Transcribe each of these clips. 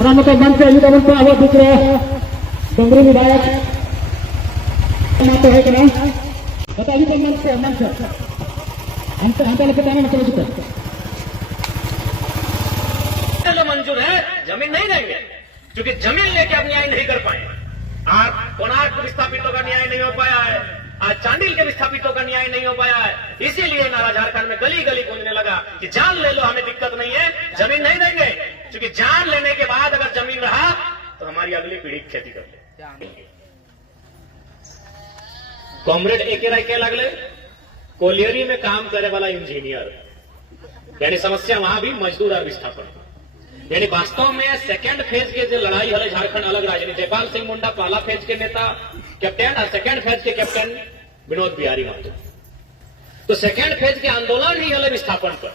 रामतो मंच युद्ध मंच आवाज दूसरे डोंगरी विधायक तो है कि नहीं बताइए तो मंच हमसे बताने में चलो मंजूर है, जमीन नहीं देंगे क्योंकि जमीन लेके अब न्याय नहीं कर पाए। आज कोणार्क के विस्थापितों का न्याय नहीं हो पाया है, आज चांडिल के विस्थापितों का न्याय नहीं हो पाया है। इसीलिए नारा झारखंड में गली गली गूंजने लगा कि जान ले लो, हमें दिक्कत नहीं है, जमीन नहीं देंगे क्योंकि जान लेने के बाद अगर जमीन रहा तो हमारी अगली पीढ़ी खेती कर ले। कॉमरेड एके लगले कोलियरी में काम करे वाला इंजीनियर, यानी समस्या वहां भी मजदूर और विस्थापन, यानी वास्तव में सेकेंड फेज के जो लड़ाई है झारखंड अलग राजनीति। जयपाल सिंह मुंडा पहला फेज के नेता कैप्टन और सेकेंड फेज के कैप्टन विनोद बिहारी महतो। तो सेकेंड फेज के आंदोलन ही है विस्थापन पर।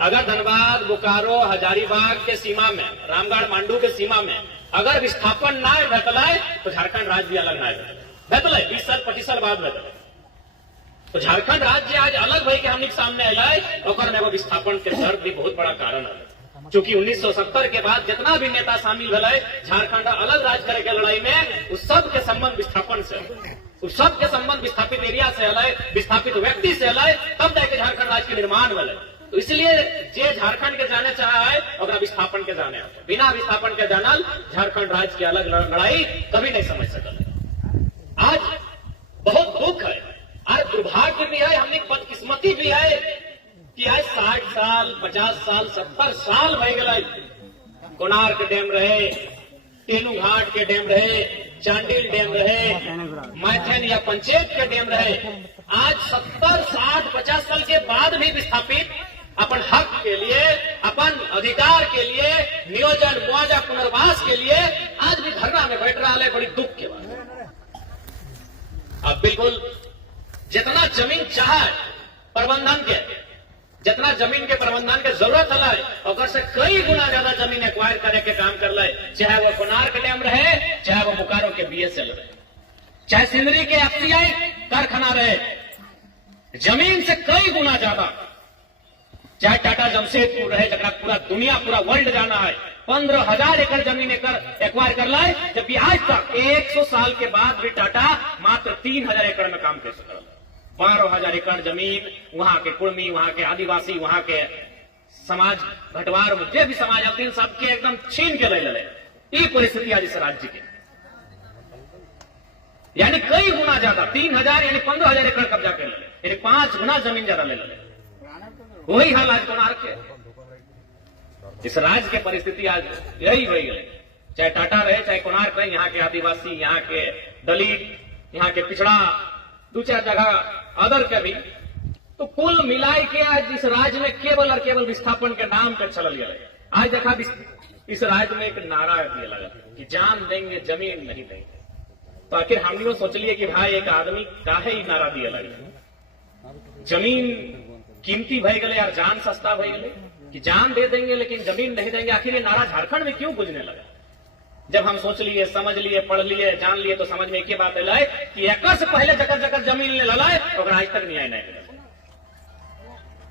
अगर धनबाद, बोकारो, हजारीबाग के सीमा में, रामगढ़ मांडू के सीमा में अगर विस्थापन ना भेटलाए तो झारखंड राज्य भी अलग ना भेटल 20 साल 25 साल बाद भेटल। तो झारखंड राज्य आज अलग भई के हमने सामने अलाय और में विस्थापन के दर्द भी बहुत बड़ा कारण है। क्योंकि 1970 के बाद जितना भी नेता शामिल भले झारखंड अलग राज्य करे के लड़ाई में, उस सब के संबंध विस्थापन से, उस सब के संबंध विस्थापित एरिया से अलग, विस्थापित व्यक्ति से अलग, तब जाके झारखंड राज्य के निर्माण भले। तो इसलिए जे झारखंड के जाने चाहा है और विस्थापन के जाने, बिना विस्थापन के जानल झारखंड राज्य की अलग लड़ाई कभी नहीं समझ सकल। आज बहुत दुख है, आज दुर्भाग्य भी है, हमने बदकिस्मती भी है कि आज 60 साल 50 साल 70 साल बह गए। कोणार्क डैम रहे, तेनू घाट के डैम रहे, चांडिल डैम रहे, मैथन या पंचेत के डैम रहे। आज 70 60 50 साल के बाद भी विस्थापित अपन हक के लिए, अपन अधिकार के लिए, नियोजन मुआवजा पुनर्वास के लिए आज भी धरना में बैठ रहा है। बड़ी दुख के बात। अब बिल्कुल जितना जमीन चाहे प्रबंधन के, जितना जमीन के प्रबंधन के जरूरत है और से कई गुना ज्यादा जमीन एक्वायर करे के काम कर ले, चाहे वो कोणार्क डैम रहे, चाहे वो बोकारो के बीएसएल रहे, चाहे सिंदरी के एफसीआई कारखाना रहे, जमीन से कई गुना ज्यादा, चाहे टाटा जमशेदपुर रहे, जरा पूरा दुनिया पूरा वर्ल्ड जाना है, 15,000 एकड़ जमीन एक्वायर कर लाए, जबकि आज तक 100 साल के बाद भी टाटा मात्र 3,000 एकड़ में काम कर सकता। 12,000 एकड़ जमीन वहां के कुर्मी, वहां के आदिवासी, वहां के समाज घटवार जो भी समाज आते हैं सबके एकदम छीन के ले ले। ये परिस्थिति आज इस राज्य की, यानी कई गुना ज्यादा 3,000 यानी 15,000 एकड़ कब्जा कर ले, यानी 5 गुना जमीन ज्यादा ले ले। वही हाल आज कोणार्क के, इस राज्य की परिस्थिति आज यही हो गई। चाहे टाटा रहे, चाहे कोणार्क रहे, यहाँ के आदिवासी, यहाँ के दलित, यहाँ के पिछड़ा, 2-4 जगह अदर के भी, तो कुल मिलाई के आज इस राज्य में केवल और केवल विस्थापन के नाम पे चल लिया। आज देखा इस राज्य में एक नारा दिया लगा कि जान देंगे जमीन नहीं देंगे। तो आखिर हम लोग सोच लिए कि भाई एक आदमी काहे ही नारा दिया लगा, जमीन कीमती भय गले और जान सस्ता भय गले कि जान दे देंगे लेकिन जमीन नहीं देंगे। आखिर ये नारा झारखंड में क्यों गुजरने लगा? जब हम सोच लिए, समझ लिए, पढ़ लिए, जान लिए तो समझ में एक ही बात लाए कि एक से पहले जगह जगह जमीन ले लाए और आज तक न्याय नहीं मिला।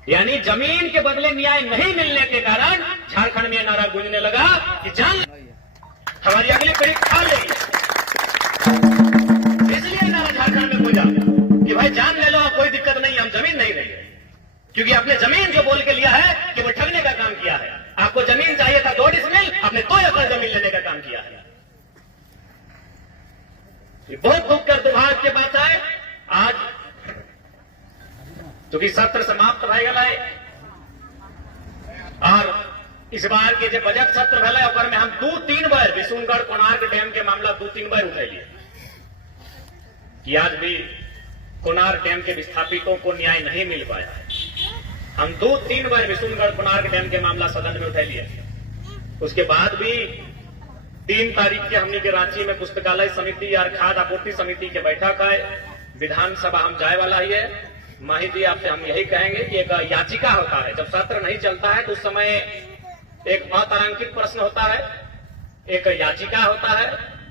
यानी जमीन के बदले न्याय नहीं मिलने के कारण झारखंड में नारा गूंजने लगा कि जान हमारी अगली पीढ़ी खा लेगी। इसलिए नारा झारखंड में गूंजा कि भाई जान ले लो, कोई दिक्कत नहीं, हम जमीन नहीं देंगे। क्योंकि आपने जमीन जो बोल के लिया है कि वो ठगने का काम किया है। आपको जमीन चाहिए था 2 डिसमिल, आपने 2 एकड़ जमीन लेने का काम किया है। ये बहुत दुख कर दुर्भाग्य की बात है। आज क्योंकि सत्र समाप्त रह गया है और इस बार के जो बजट सत्र भले में हम 2-3 बार विशुनगढ़ कोणार्क डैम के मामला 2-3 बार उठैलिए कि आज भी कोणार्क डैम के विस्थापितों को न्याय नहीं मिल पाया है। हम 2-3 बार विशुनगढ़ कोणार्क डैम के मामला सदन में उठा लिए। उसके बाद भी 3 तारीख के हमने के रांची में पुस्तकालय समिति और खाद्य आपूर्ति समिति के बैठक है, विधानसभा हम जाए वाला ही है। माही जी आपसे हम यही कहेंगे कि एक याचिका होता है, जब सत्र नहीं चलता है तो उस समय एक अतारांकित प्रश्न होता है, एक याचिका होता है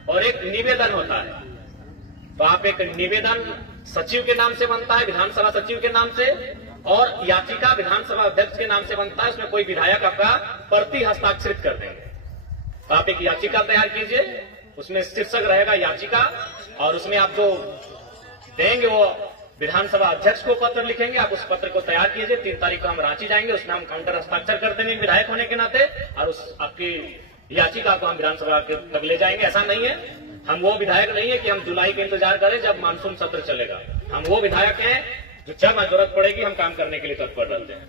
और एक निवेदन होता है। तो आप एक निवेदन सचिव के नाम से बनता है, विधानसभा सचिव के नाम से, और याचिका विधानसभा अध्यक्ष के नाम से बनता है। उसमें कोई विधायक आपका प्रति हस्ताक्षरित कर देंगे। तो आप एक याचिका तैयार कीजिए, उसमें शीर्षक रहेगा याचिका, और उसमें आप जो देंगे वो विधानसभा अध्यक्ष को पत्र लिखेंगे। आप उस पत्र को तैयार कीजिए। 3 तारीख को हम रांची जाएंगे, उसमें हम काउंटर हस्ताक्षर कर देंगे विधायक होने के नाते, और उस आपकी याचिका को हम विधानसभा के तक ले जाएंगे। ऐसा नहीं है, हम वो विधायक नहीं है कि हम जुलाई का इंतजार करें जब मानसून सत्र चलेगा। हम वो विधायक हैं जो जब जरूरत पड़ेगी हम काम करने के लिए तत्पर रहते हैं।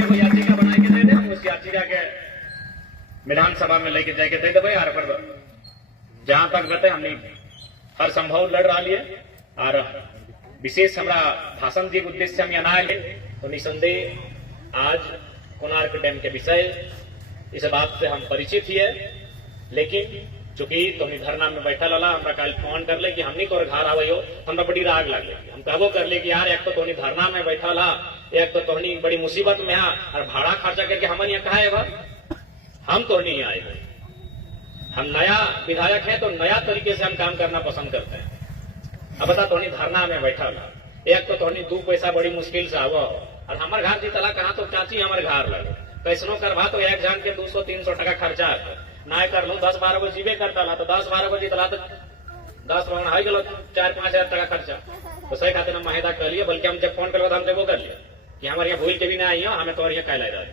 वो याचिका बना के दे दे, हम उस याचिका के विधानसभा में लेके जाके दे देवे। और पर जहां तक रहते हमने हर संभव लड़ रहा लिए, और विशेष हमारा भाषण के उद्देश्य हम यहाँ आए तो निसंदेह आज कोणार्क डैम के विषय इस बात से हम परिचित ही है। लेकिन चूंकि तुम धरना में बैठा लला, हमरा कल फोन कर ले कि हमनी तोर घर आवे हो, हमरा बड़ी राग लगे। हम कहबो कर ले कि यार एक तो तोनी धरना में बैठा ला, एक तो तोहनी बड़ी मुसीबत में है, और भाड़ा खर्चा करके हमन यहाँ कहा है, हम तो नहीं आए। हम नया विधायक हैं तो नया तरीके से हम काम करना पसंद करते हैं। अब बता तोहनी धरना में बैठा ला, एक तो तोहनी 2 पैसा बड़ी मुश्किल से आवा, और हमारे घर जीतला कहा तो चाची हमारे घर लगे कैसनो करवा तो एक जान के 200-300 टका खर्चा ना कर लो। 10-12 गो जीवे करता ला तो 10-12 गो जीतला तो 10 राउंड हाई गलो 4-5 हजार टका खर्चा। तो सही खाते ना माहिदा कर लिया, बल्कि हम जब फोन कर हम वो कर लिया कि हमारे यहाँ भूल के भी ना आई हो, हमें तो यहाँ कहला जाए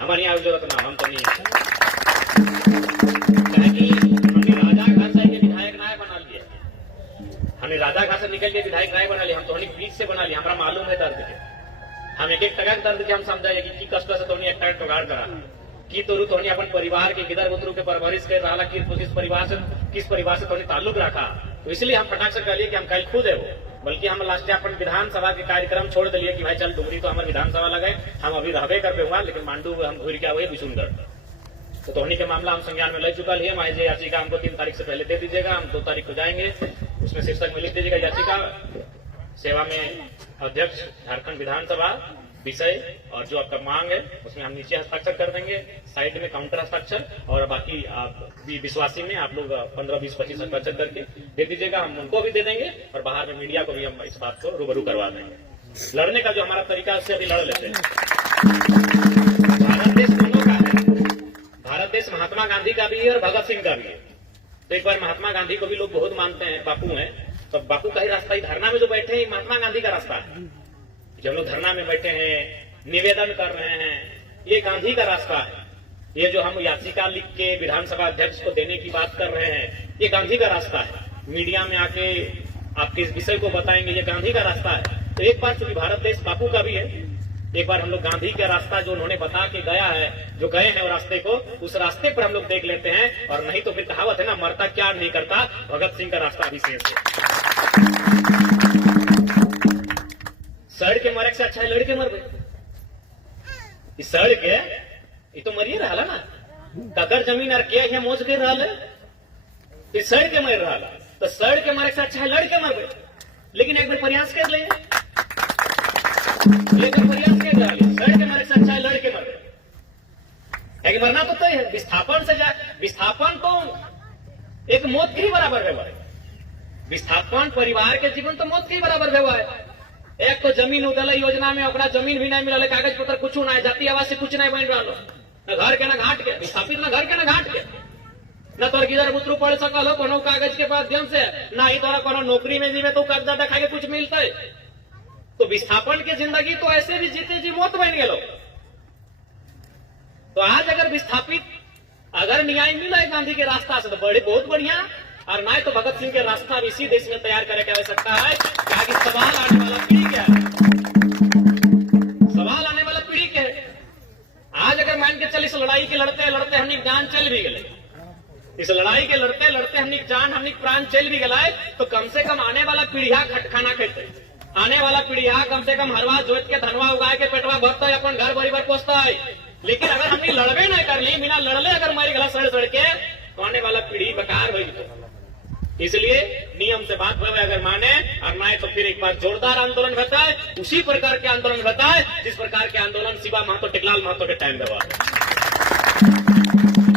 हमारे यहाँ जरूरत ना, हम तो नहीं हमने राजा घर से विधायक नायक बना लिया, हमने राजा घर से निकल के विधायक नायक बना लिया। हम तो बीच से बना लिया, हमारा मालूम है दर्द के, हम एक टका के दर्द के हम समझाइए कि कष्ट से तोनी 1 टका टोगाड़ करा की तो तोनी अपन परिवार के गिदर बुतरू के परवरिश के रहा किस परिवार से तोनी ताल्लुक रखा। तो इसलिए हम फटाक से कहलिए कि हम कल खुद है वो, बल्कि हम लास्ट अपन विधानसभा के कार्यक्रम छोड़ दिए कि भाई चल डुमरी तो हमारे विधानसभा लगे, हम अभी रहबे कर हुआ, लेकिन मांडू हम घूर के हुए विशुनगढ़। तो तोहनी के मामला हम संज्ञान में ले चुका है। माई जी याचिका हमको 3 तारीख से पहले दे दीजिएगा, हम 2 तारीख को जाएंगे, उसमें शीर्षक में लिख दीजिएगा याचिका सेवा में अध्यक्ष झारखंड विधानसभा विषय, और जो आपका मांग है उसमें हम नीचे हस्ताक्षर कर देंगे, साइड में काउंटर हस्ताक्षर, और बाकी आप विश्वासी में आप लोग 15-20-25 हस्ताक्षर करके दे दीजिएगा। हम उनको भी दे देंगे, और बाहर में मीडिया को भी हम इस बात को रूबरू करवा देंगे। लड़ने का जो हमारा तरीका उससे अभी लड़ लेते हैं। भारत देश दोनों का है, भारत देश महात्मा गांधी का भी है और भगत सिंह का भी है। तो एक बार महात्मा गांधी को भी लोग बहुत मानते हैं, बापू हैं, तो बापू का ही रास्ता ही धरना में जो बैठे हैं महात्मा गांधी का रास्ता है। जब लोग धरना में बैठे हैं, निवेदन कर रहे हैं, ये गांधी का रास्ता है। ये जो हम याचिका लिख के विधानसभा अध्यक्ष को देने की बात कर रहे हैं, ये गांधी का रास्ता है। मीडिया में आके आपके इस विषय को बताएंगे, ये गांधी का रास्ता है। तो एक बार चूंकि भारत देश बापू का भी है, एक बार हम लोग गांधी का रास्ता जो उन्होंने बता के गया है, जो गए हैं वो रास्ते को, उस रास्ते पर हम लोग देख लेते हैं। और नहीं तो फिर कहावत है ना, मरता क्या नहीं करता, भगत सिंह का रास्ता अभी शेष है। सड़ के मरे से अच्छा है लड़के मर गए। सड़ के ये तो मरिए रहा ना, ककर जमीन और के मोच के रहा, सड़ के मर रहा, तो सड़ के मरे से अच्छा है लड़के मर गए। लेकिन एक बार प्रयास कर ले, सड़ के मरे से अच्छा है लड़के मर गए। मरना तो तय है, विस्थापन से विस्थापन तो एक मौत के ही बराबर व्यवहार है। विस्थापन परिवार के जीवन तो मौत के ही बराबर व्यवहार है। एक तो जमीन उदल योजना में अपना जमीन भी नहीं मिला, कागज पत्र कुछ ना है, जाति आवास से कुछ नहीं बन रहा, न घर के न घाट के, विस्थापित न घर के न घाट के, न तोर गिदर बुतरू पढ़ सकल हो कोनो कागज के माध्यम से, ना ही तोरा कोनो नौकरी में जीवे तो कागजा दिखा के कुछ मिलता है। तो विस्थापन की जिंदगी तो ऐसे भी जीते जी मौत बन गए। तो आज अगर विस्थापित अगर न्याय मिला गांधी के रास्ता से तो बड़े बहुत बढ़िया, और ना तो भगत सिंह के रास्ता इसी देश में तैयार करे की आवश्यकता है। आगे सवाल आने वाला पीढ़ी क्या है, सवाल आने वाला पीढ़ी क्या है। आज अगर मान के चल इस लड़ाई के लड़ते लड़ते हमने जान चल भी गए, इस लड़ाई के लड़ते लड़ते हमने जान हमने प्राण चल भी गया, तो कम से कम आने वाला पीढ़िया खाना खेते, आने वाला पीढ़िया कम से कम हरवा जोत के धनवा उगाए के पेटवा भरता है, अपन घर बड़ी बार पोसता है। लेकिन अगर हमने लड़बे नहीं कर ली, बिना लड़ले अगर मारी गला सड़ सड़ के, तो आने वाला पीढ़ी बेकार हो। इसलिए नियम से बात हुआ, अगर माने और ना तो फिर एक बार जोरदार आंदोलन होता है, उसी प्रकार के आंदोलन होता है जिस प्रकार के आंदोलन शिवा महतो टिकलाल महतो के टाइम में हुआ।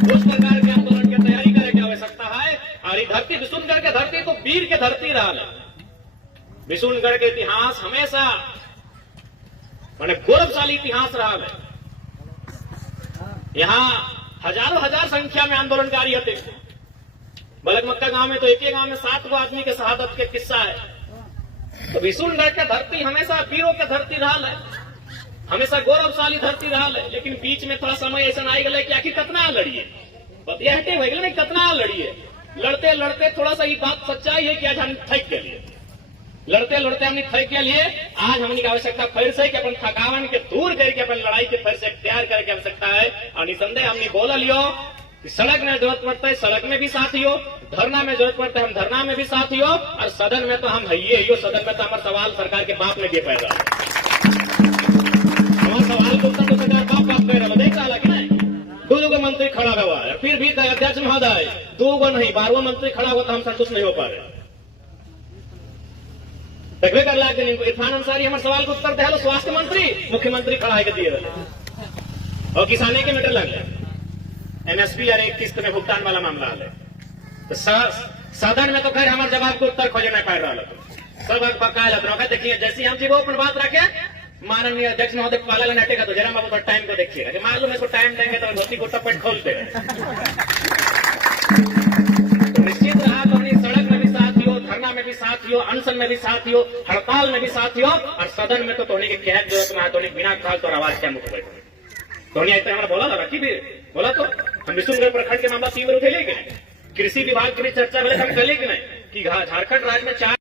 उस प्रकार के आंदोलन की तैयारी करे की आवश्यकता है। और ये धरती विशुनगढ़ के धरती तो वीर के धरती रहा है। विशुनगढ़ के इतिहास हमेशा मैंने गौरवशाली इतिहास रहा है। यहाँ हजारों हजार संख्या में आंदोलनकारी थे। बलगमक्का गांव में तो एक गांव में 7 गो आदमी के शहादत के किस्सा है। तो विशुनगढ़ के धरती हमेशा वीरों के धरती रहा है, हमेशा गौरवशाली धरती रहा है। लेकिन बीच में थोड़ा समय ऐसा आई गए कि आखिर कितना लड़िए, बतिया हटे हो गए कितना लड़िए। लड़ते लड़ते थोड़ा सा ये बात सच्चाई है कि आज हम थक गए, लड़ते लड़ते हमने थक के लिए आज हमने की आवश्यकता फिर से कि अपन थकावन के दूर करके अपन लड़ाई के फिर से तैयार करके आवश्यकता है। और निसंदेह हमने बोला लियो कि सड़क में जरूरत पड़ता है सड़क में भी साथ हो, धरना में जरूरत पड़ता है हम धरना में भी साथ हो, और सदन में तो हम है हो। सदन में तो हमारा सवाल सरकार के बाप ने दे पाएगा, हमारा सवाल को उत्तर तो सरकार बाप कह रहा देख रहा कि नहीं। 2 गो मंत्री खड़ा हुआ है, फिर भी अध्यक्ष महोदय 2 गो नहीं 12 मंत्री खड़ा हुआ तो हम संतुष्ट नहीं हो पा रहे। देखबे कर लाग इरफान अंसारी हमारे सवाल को उत्तर दे, स्वास्थ्य मंत्री मुख्यमंत्री खड़ा है दिए और किसाने के मीटर लग गया एमएसपी और एक किस्त में भुगतान वाला मामला है। तो सदन में तो खैर हमारे जवाब को उत्तर खोजे नहीं पा रहा सब बकाया लगता। देखिए जैसे हम जी वो अपन बात रखे माननीय अध्यक्ष महोदय पाला नटेगा तो जरा बाबू का टाइम को देखिएगा, मालूम है इसको टाइम देंगे तो धोती को टपट खोलते हैं। तो निश्चित रहा तो सड़क में भी साथ हो, धरना में भी साथ हो, अनशन में भी साथ हो, हड़ताल में भी साथ हो, और सदन में तो तोनी के क्या जरूरत ना तो बिना खाल तो आवाज क्या मुख बैठे धोनी हमारा बोला था रखी भी बोला तो हम विशुनगढ़ प्रखंड के मामला तीव्र उठे कि नहीं, कृषि विभाग की भी चर्चा बोले हम कले कि नहीं कि झारखंड राज्य में 4